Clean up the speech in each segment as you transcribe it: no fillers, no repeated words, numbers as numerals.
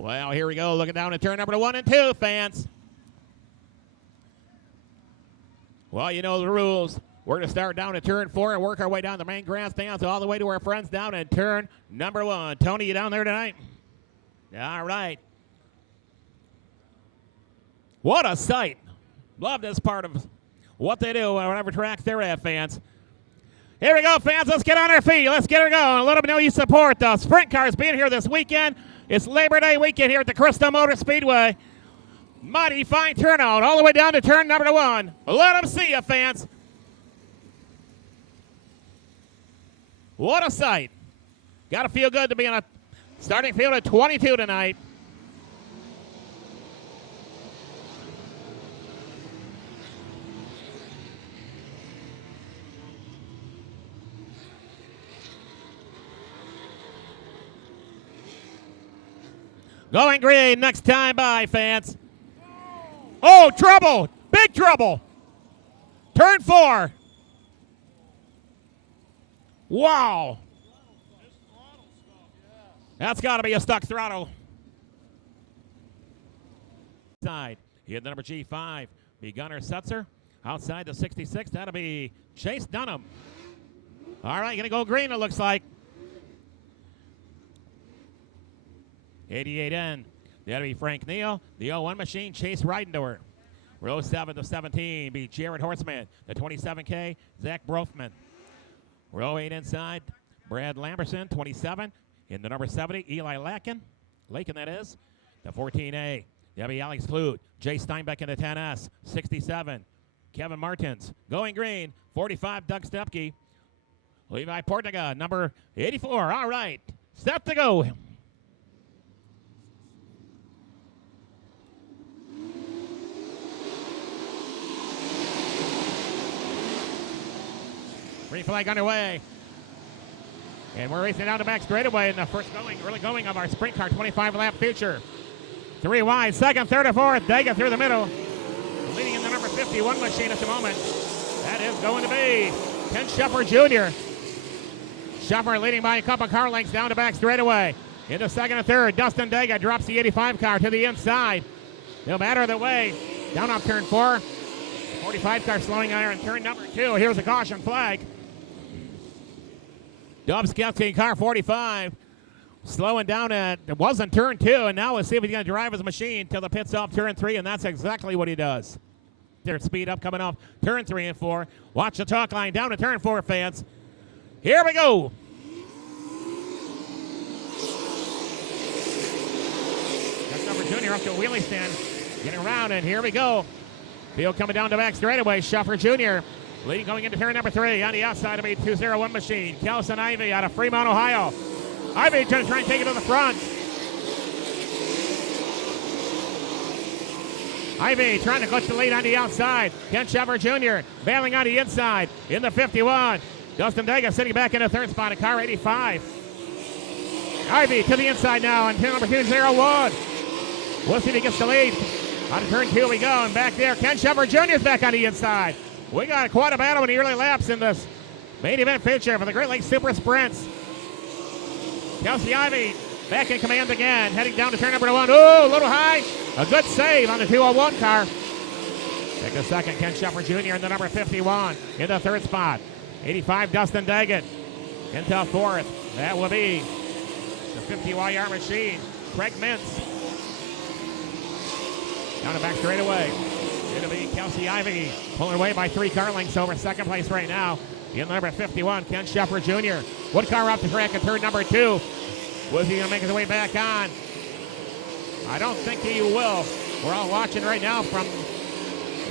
Well, here we go. Looking down at turn number 1 and 2, fans. Well, you know the rules. We're going to start down at turn 4 and work our way down the main grandstands all the way to our friends down at turn number 1. Tony, you down there tonight? All right. What a sight. Love this part of what they do on whatever tracks they're at, fans. Here we go, fans. Let's get on our feet. Let's get her going. Let them know you support the sprint cars being here this weekend. It's Labor Day weekend here at the Crystal Motor Speedway. Mighty fine turnout all the way down to turn number 1. Let them see you, fans. What a sight. Got to feel good to be in a starting field of 22 tonight. Going green next time by, fans. Oh, trouble. Big trouble. Turn 4. Wow. That's got to be a stuck throttle. Side. He had the number G5. Be Gunnar Setzer. Outside the 66. That'll be Chase Dunham. All right, going to go green, it looks like. 88N. That'll be Frank Neal. The 01 machine, Chase Ridendower. Row 7 to 17 be Jared Horseman. The 27K, Zach Brofman. Row 8 inside, Brad Lamberson, 27. In the number 70, Eli Lakin, that is. The 14A, that'll be Alex Clute. Jay Steinbeck in the 10S, 67. Kevin Martins. Going green, 45, Doug Stepke. Levi Portaga, number 84. All right, set to go. Green flag underway. And we're racing down the back straightaway in the first early going of our sprint car 25-lap feature. 3 wide, second, third, and fourth. Dega through the middle. Leading in the number 51 machine at the moment. That is going to be Ken Schuffer Jr. Schuffer leading by a couple car lengths down the back straightaway. Into second and third, Dustin Dega drops the 85 car to the inside. No matter the way, down off turn 4. 45 car slowing on there in turn number 2. Here's a caution flag. Dubskowski, car 45, slowing down at, it wasn't turn 2, and now let's see if he's going to drive his machine till the pits off turn 3, and that's exactly what he does. Their speed up coming off turn 3 and 4. Watch the chalk line down to turn 4, fans. Here we go. That's number Junior up to a wheelie stand, getting around, and here we go. Field coming down the back straightaway, Schuffer Jr. Leading going into turn number 3 on the outside of a 201 machine. Kelson Ivy out of Fremont, Ohio. Ivy trying to try and take it to the front. Ivy trying to clutch the lead on the outside. Ken Schuffer Jr. bailing on the inside in the 51. Dustin Dega sitting back in the third spot at car 85. Ivy to the inside now on turn number 201. We'll see if he gets the lead. On turn 2 we go, and back there, Ken Schuffer Jr. is back on the inside. We got quite a battle in the early laps in this main event feature for the Great Lakes Super Sprints. Kelsey Ivy back in command again, heading down to turn number 1. Oh, a little high. A good save on the 201 car. Take a second, Ken Schuffer Jr. in the number 51 in the third spot. 85, Dustin Daggett into fourth. That will be the 50YR machine, Craig Mintz. Down the back straightaway. It'll be Kelsey Ivy pulling away by 3 car lengths over second place right now. In the number 51, Ken Schuffer Jr. One car off the track at turn number 2. Was he going to make his way back on? I don't think he will. We're all watching right now from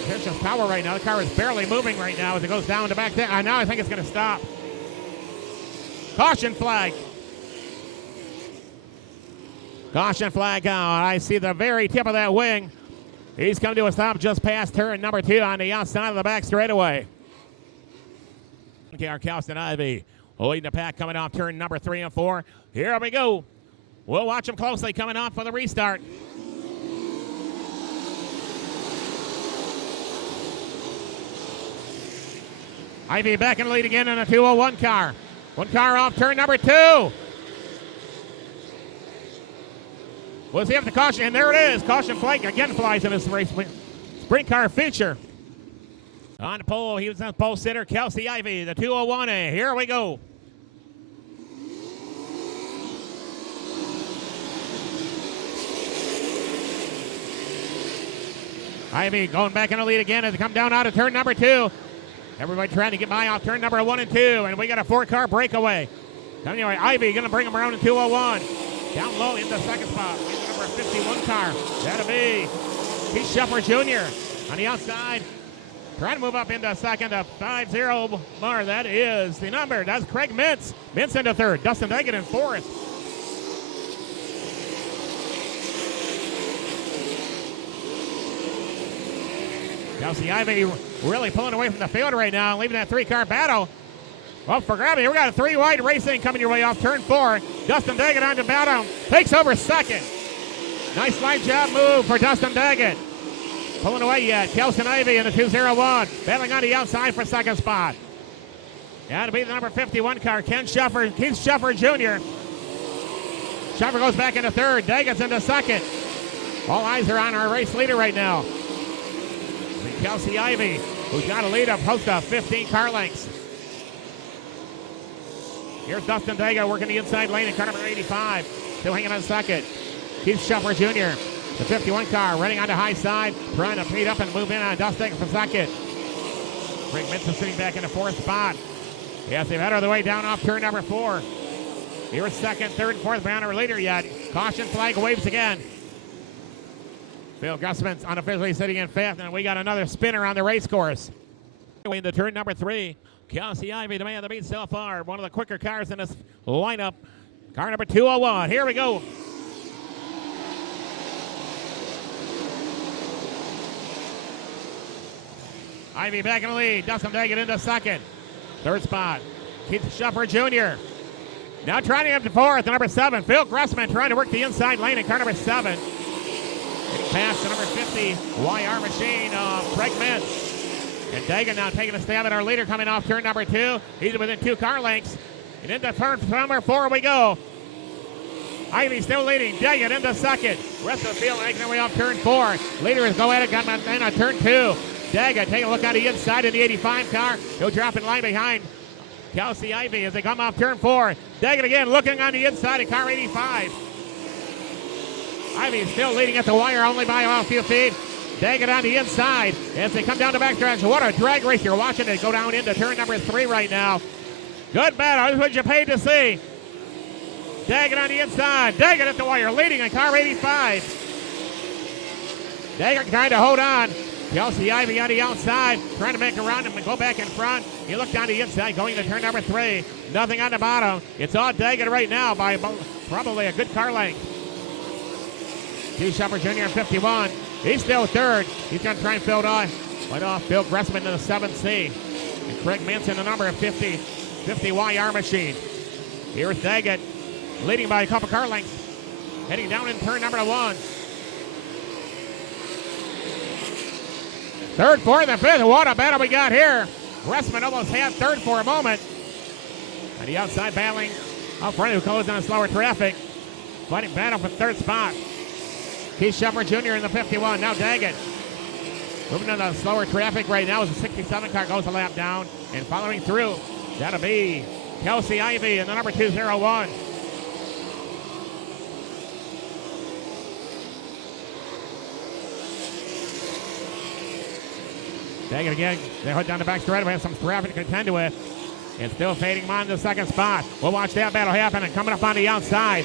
Intention's power right now. The car is barely moving right now as it goes down the back there. Now I think it's going to stop. Caution flag. Caution flag out. I see the very tip of that wing. He's come to a stop just past turn number 2 on the outside of the back straightaway. Okay, Kelson Ivy leading the pack coming off turn number 3 and 4. Here we go. We'll watch them closely coming off for the restart. Ivy back in the lead again in a 201 car. One car off turn number 2. We'll see if the caution, and there it is. Caution flag again flies in this race. Sprint car feature. On the pole, he was on the pole sitter, Kelsey Ivy, the 201A. Here we go. Ivy going back in the lead again as they come down out of turn number 2. Everybody trying to get by off turn number 1 and 2, and we got a 4-car breakaway. Anyway, Ivy going to bring him around in 201. Down low in the second spot. In the number 51 car. That'll be Keith Shepard Jr. on the outside. Trying to move up into second, a 5-0 bar. That is the number. That's Craig Mintz. Mintz into third. Dustin Daggett in fourth. Kelsey Ivy really pulling away from the field right now, leaving that 3-car battle. Well, for grabbing, we got a 3-wide racing coming your way off turn 4. Dustin Daggett on the battle, takes over second. Nice line job move for Dustin Daggett. Pulling away yet, Kelsey Ivy in the 201, battling on the outside for second spot. That'll be the number 51 car, Keith Shepard Jr. Shepard goes back into third, Daggett's into second. All eyes are on our race leader right now. Kelsey Ivy, who's got a lead of close to 15 car lengths. Here's Dustin Daggett working the inside lane in car number 85. Still hanging on second. Keith Shepard Jr., the 51 car, running on the high side, trying to beat up and move in on Dustin Daggett for second. Craig Mintz sitting back in the 4th spot. Yes, they've had her the way down off turn number 4. Here's second, third, and fourth bound our leader yet. Caution flag waves again. Phil Gussman's unofficially sitting in 5th, and we got another spinner on the race course. Into turn number 3. Kelsey Ivy, the man of the beat so far. One of the quicker cars in this lineup. Car number 201. Here we go. Ivy back in the lead. Dustin Daggett into second. Third spot. Keith Shepard Jr. Now trying to get up to 4th. Number 7. Phil Gussman trying to work the inside lane in car number 7. Getting past the number 50 YR machine of Craig Mintz. And Daggett now taking a stab at our leader coming off turn number 2. He's within 2 car lengths. And into turn number 4 we go. Ivy still leading. Daggett into second. Rest of the field making their way off turn 4. Leader is go at it, got in on turn 2. Daggett taking a look on the inside of the 85 car. He'll drop in line behind Kelsey Ivy as they come off turn 4. Daggett again looking on the inside of car 85. Ivy still leading at the wire only by about a few feet. Daggett on the inside as they come down the backstretch. What a drag race you're watching it go down into turn number 3 right now. Good battle. This is what you paid to see. Daggett on the inside. Daggett at the wire leading in car 85. Daggett trying to hold on. Kelsey Ivy on the outside, trying to make around him and go back in front. He looked down the inside, going to turn number 3. Nothing on the bottom. It's all Daggett right now by probably a good car length. Keith Shepard Jr. in 51. He's still third. He's going to try and fill it on. Right off Bill Gressman to the 7C. And Craig Mintz in the number of 50 YR machine. Here's Daggett leading by a couple car lengths. Heading down in turn number 1. Third, fourth, and fifth. What a battle we got here. Gressman almost had third for a moment. And the outside battling up front who closed on slower traffic. Fighting battle for third spot. Keith Shepard Jr. in the 51. Now Daggett. Moving on the slower traffic right now as the 67 car goes a lap down. And following through, that'll be Kelsey Ivy in the number 201. Daggett again. They hook down the back straight. We have some traffic to contend with. And still fading on to the second spot. We'll watch that battle happen. And coming up on the outside,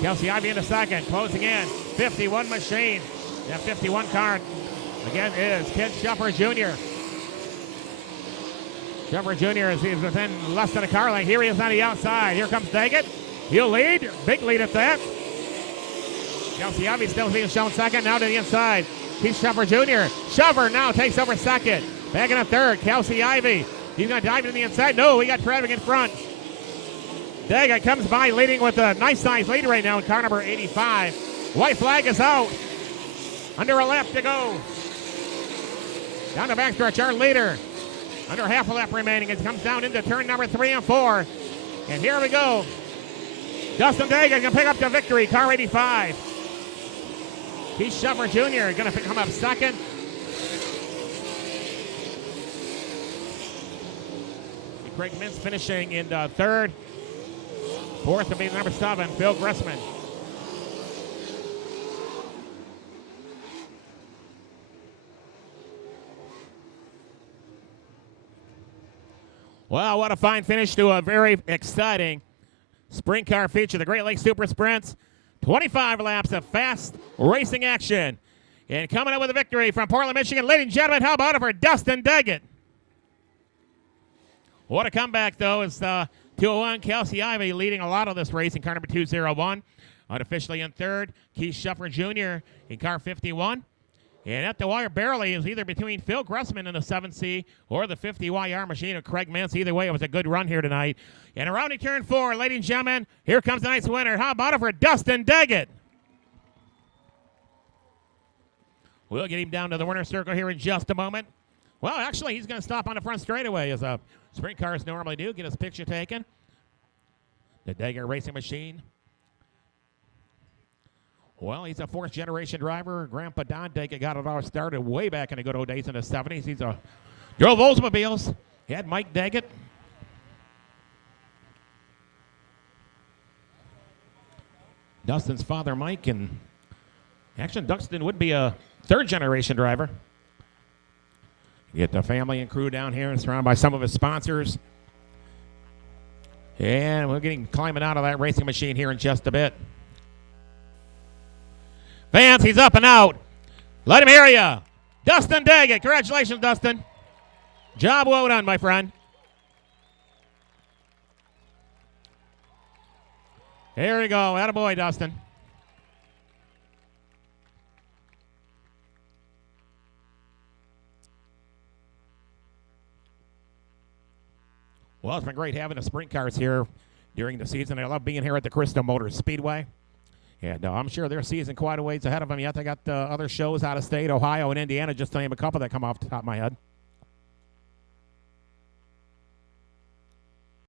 Kelsey Ivy in the second. Closing in. 51 machine. That 51 car again is Keith Shepard Jr. Shepard Jr. is within less than a car length. Here he is on the outside. Here comes Daggett. He'll lead. Big lead at that. Kelsey Ivy still being shown second. Now to the inside. Keith Shepard Jr. Shepard now takes over second. Back in a third. Kelsey Ivy. He's going to dive to the inside. No, we got traffic in front. Daggett comes by leading with a nice size lead right now in car number 85. White flag is out. Under a lap to go. Down the backstretch, our leader. Under half a lap remaining. It comes down into turn number 3 and 4. And here we go. Dustin Daggett can pick up the victory. Car 85. Keith Shuffer Jr. going to come up second. Craig Mintz finishing in third. Fourth will be number 7, Phil Gressman. Well, what a fine finish to a very exciting sprint car feature, the Great Lakes Super Sprints. 25 laps of fast racing action. And coming up with a victory from Portland, Michigan, ladies and gentlemen, how about it for Dustin Daggett? What a comeback, though, is 201 Kelsey Ivey leading a lot of this race in car number 201. Unofficially in third, Keith Shuffer Jr. in car 51. And at the wire barely is either between Phil Gressman in the 7C or the 50YR machine of Craig Mintz. Either way, it was a good run here tonight. And around turn 4, ladies and gentlemen, here comes tonight's winner. How about it for Dustin Daggett? We'll get him down to the winner's circle here in just a moment. Well, actually, he's going to stop on the front straightaway as sprint cars normally do. Get his picture taken. The Daggett Racing Machine. Well, he's a fourth-generation driver. Grandpa Don Daggett got it all started way back in the good old days in the 70s. He's drove Oldsmobiles. He had Mike Daggett. Dustin's father, Mike, and actually Dustin would be a third-generation driver. Get the family and crew down here and surrounded by some of his sponsors. And we're climbing out of that racing machine here in just a bit. Fans, he's up and out. Let him hear you. Dustin Daggett. Congratulations, Dustin. Job well done, my friend. Here we go. Attaboy, Dustin. Well, it's been great having the sprint cars here during the season. I love being here at the Crystal Motors Speedway. And I'm sure their season quite a ways ahead of them yet. They got other shows out of state, Ohio and Indiana, just to name a couple that come off the top of my head.